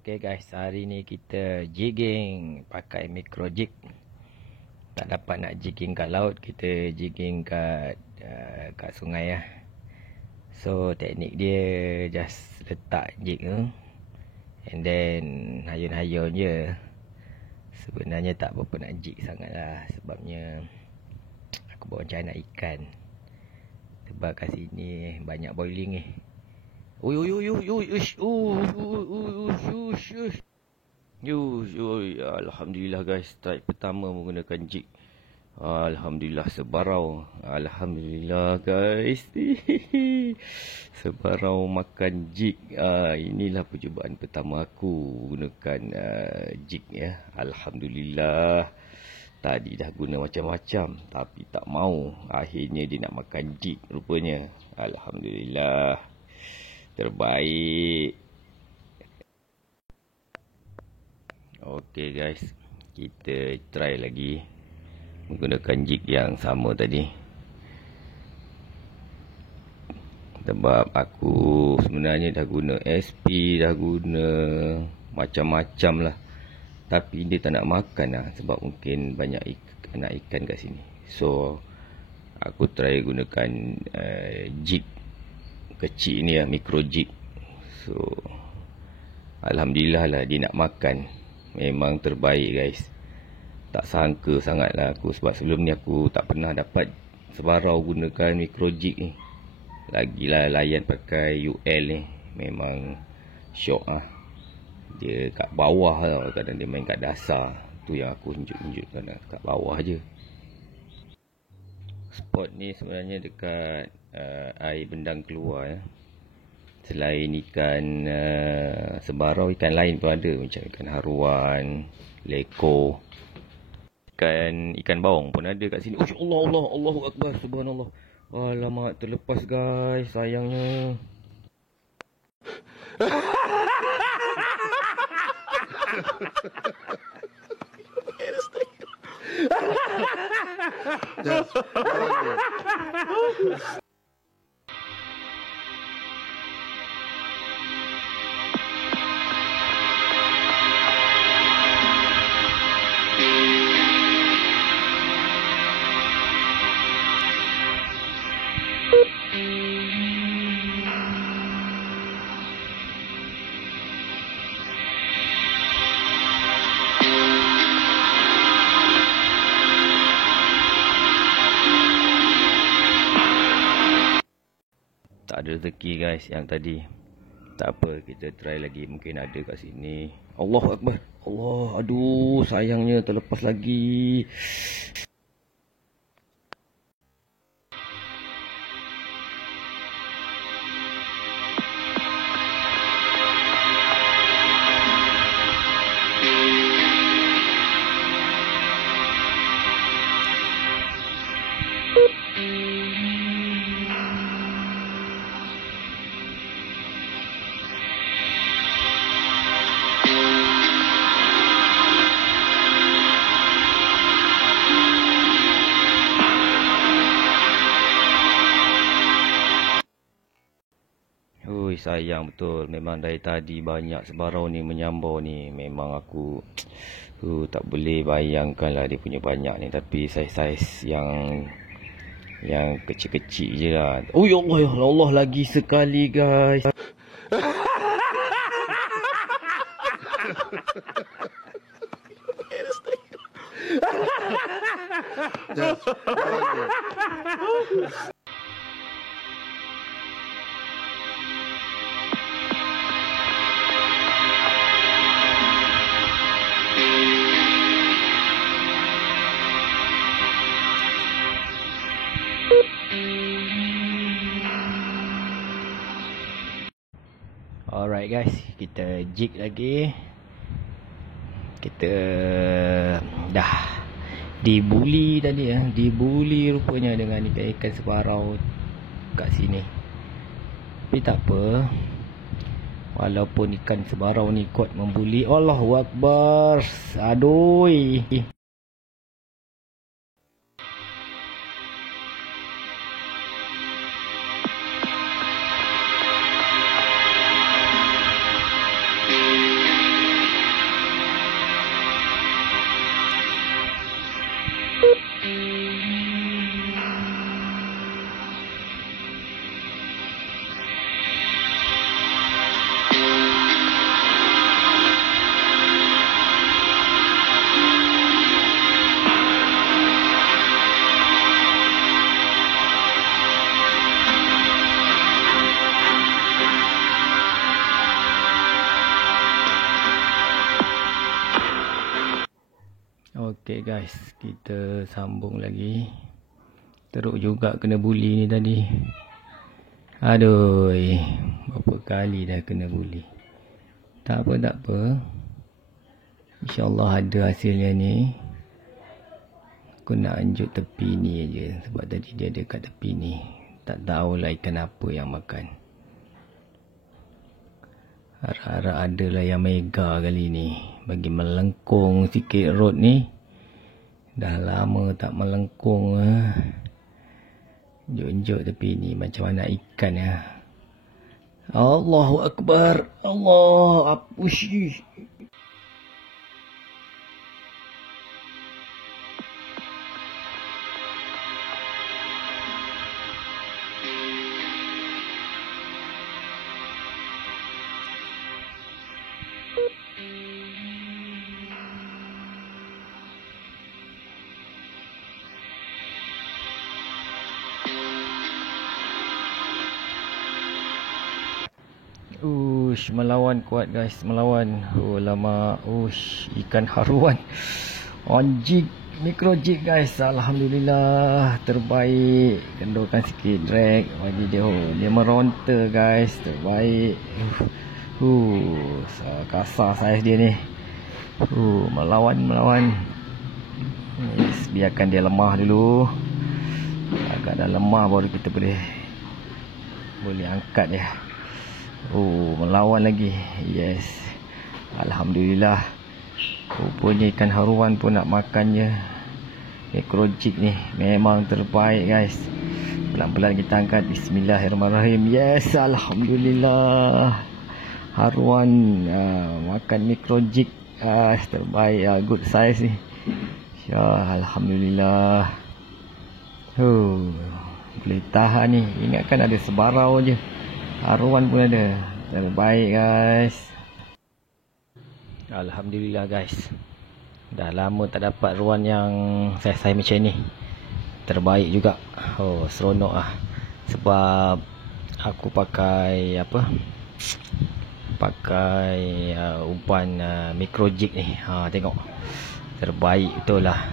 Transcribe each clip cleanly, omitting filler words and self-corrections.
Okay guys, hari ni kita jigging pakai micro jig. Tak dapat nak jigging kat laut, kita jigging kat sungai lah. So teknik dia just letak jig tu and then hayun-hayun je. Sebenarnya tak berapa nak jig sangat lah, sebabnya aku bawa macam ikan. Sebab kat sini banyak boiling ni. Alhamdulillah guys, strike pertama menggunakan jig. Alhamdulillah sebarau. Alhamdulillah guys. Sebarau makan jig. Inilah percubaan pertama aku gunakan jig ya. Alhamdulillah. Tadi dah guna macam-macam tapi tak mau. Akhirnya dia nak makan jig rupanya. Alhamdulillah. Terbaik. Okay guys, kita try lagi menggunakan jig yang sama tadi. Sebab aku sebenarnya dah guna SP, dah guna macam-macam lah, tapi dia tak nak makan lah, sebab mungkin banyak anak ikan kat sini. So aku try gunakan jig kecil ni lah, micro jig. So alhamdulillah lah dia nak makan. Memang terbaik guys. Tak sangka sangat lah aku, sebab sebelum ni aku tak pernah dapat sebarau gunakan micro jig ni. Lagilah layan pakai UL ni, memang syok lah. Dia kat bawah tau, kadang dia main kat dasar. Tu yang aku tunjuk-tunjukkan lah, kat bawah je. Spot ni sebenarnya dekat air bendang keluar ya. Selain ikan sebarau, ikan lain pun ada, macam ikan haruan, leko, ikan bawang pun ada kat sini. Oh Allah, Allahu Akbar, subhanallah. Alamak, terlepas guys, sayangnya. Tak ada rezeki guys yang tadi. Tak apa, kita try lagi, mungkin ada kat sini. Allahu Akbar. Allah, aduh, sayangnya terlepas lagi. Sayang betul, memang dari tadi banyak sebarau ni menyambau ni. Memang aku tak boleh bayangkan lah dia punya banyak ni. Tapi saiz-saiz yang kecil-kecil je lah. Oh ya Allah, lagi sekali guys. Alright guys, kita jig lagi. Kita dah dibuli tadi ya. Dibuli rupanya dengan ikan-ikan sebarau kat sini. Tapi tak apa, walaupun ikan sebarau ni kuat membuli. Allahu Akbar. Aduh. guys, kita sambung lagi. Teruk juga kena buli ni tadi. Aduh, berapa kali dah kena buli. Tak apa. InsyaAllah ada hasilnya ni. Aku nak anjuk tepi ni aja, sebab tadi dia ada kat tepi ni. Tak tahulah ikan apa yang makan. Harap-harap adalah yang mega kali ni. Bagi melengkung sikit rod ni. Dah lama tak melengkung. Jonjok tepi ni macam anak ikan ya. Allahu Akbar. Allah. Ush. Melawan kuat guys, melawan. Oh lama. Ikan haruan. Jig, micro jig guys. Alhamdulillah, terbaik. Kendorkan sikit drag bagi dia. Dia meronta guys, terbaik. Kasar saiz dia ni. Melawan. Yes, biarkan dia lemah dulu. Agak dah lemah baru kita boleh angkat dia. Melawan lagi. Yes. Alhamdulillah. Rupanya ikan haruan pun nak makannya. Micro jig ni memang terbaik guys. Pelan-pelan kita angkat. Bismillahirrahmanirrahim. Yes, alhamdulillah. Haruan makan micro jig. Terbaik. Good size ni. Alhamdulillah. Boleh tahan ni. Ingatkan ada sebarau je. Haruan pun ada. Terbaik guys. Alhamdulillah guys. Dah lama tak dapat ruan yang saiz macam ni. Terbaik juga. Seronok lah. Sebab aku pakai Pakai umpan micro jig ni. Tengok. Terbaik betul lah.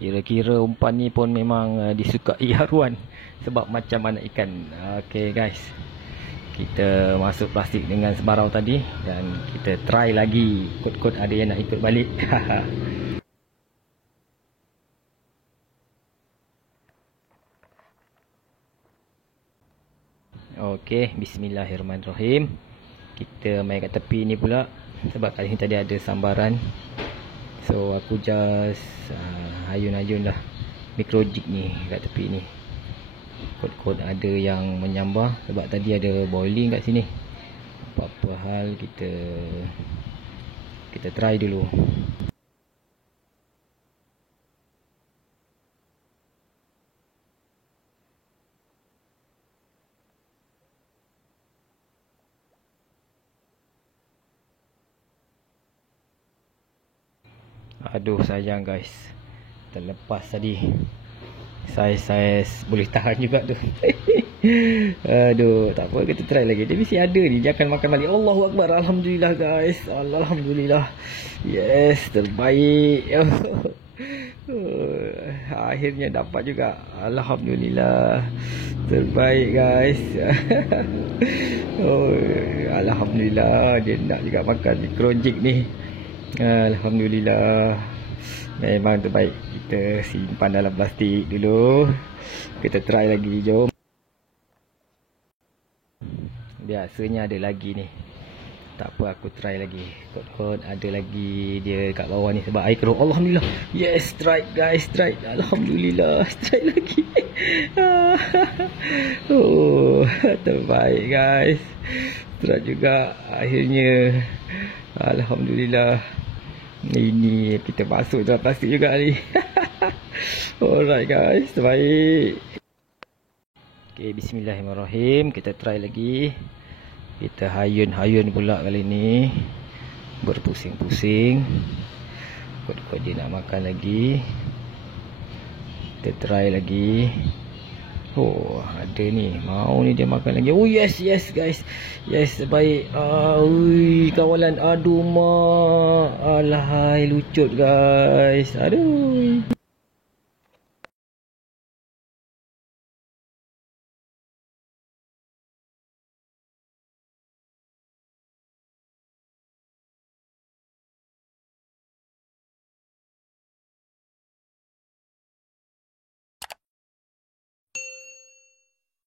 Kira-kira umpan ni pun memang disukai haruan. Sebab macam anak ikan. Okay guys. Kita masuk plastik dengan sebarau tadi. Dan kita try lagi. Kot-kot ada yang nak ikut balik. Okay. Bismillahirrahmanirrahim. Kita main kat tepi ni pula. Sebab kali ni tadi ada sambaran. So aku just ayun-ayun dah micro jig ni kat tepi ni. Kot-kot ada yang menyambar. Sebab tadi ada boiling kat sini. Apa-apa hal kita try dulu. Aduh sayang guys. Terlepas tadi. Saiz boleh tahan juga tu. Aduh, tak apa, kita try lagi. Dia mesti ada ni, dia akan makan balik. Allahu Akbar. Alhamdulillah guys. Alhamdulillah. Yes, terbaik. Akhirnya dapat juga. Alhamdulillah. Terbaik guys. Alhamdulillah, dia nak juga makan micro jig ni. Alhamdulillah. Memang terbaik. Kita simpan dalam plastik dulu. Kita try lagi, jom. Biasanya ada lagi ni. Tak apa, aku try lagi. Kot-kot ada lagi dia kat bawah ni sebab air keruh. Alhamdulillah. Yes, strike guys, strike. Alhamdulillah, strike lagi. Terbaik guys. Strike juga akhirnya. Alhamdulillah. Ini kita masuk dalam plastik juga ni. Alright guys, terbaik. Okay, bismillahirrahmanirrahim. Kita try lagi. Kita hayun-hayun pula kali ni. Berpusing-pusing. Kot-kot dia nak makan lagi. Kita try lagi. Oh, ada ni. Mau ni dia makan lagi. Oh, yes guys. Yes, baik. Ui, kawalan. Aduh, mak. Alahai, lucut guys. Aduh.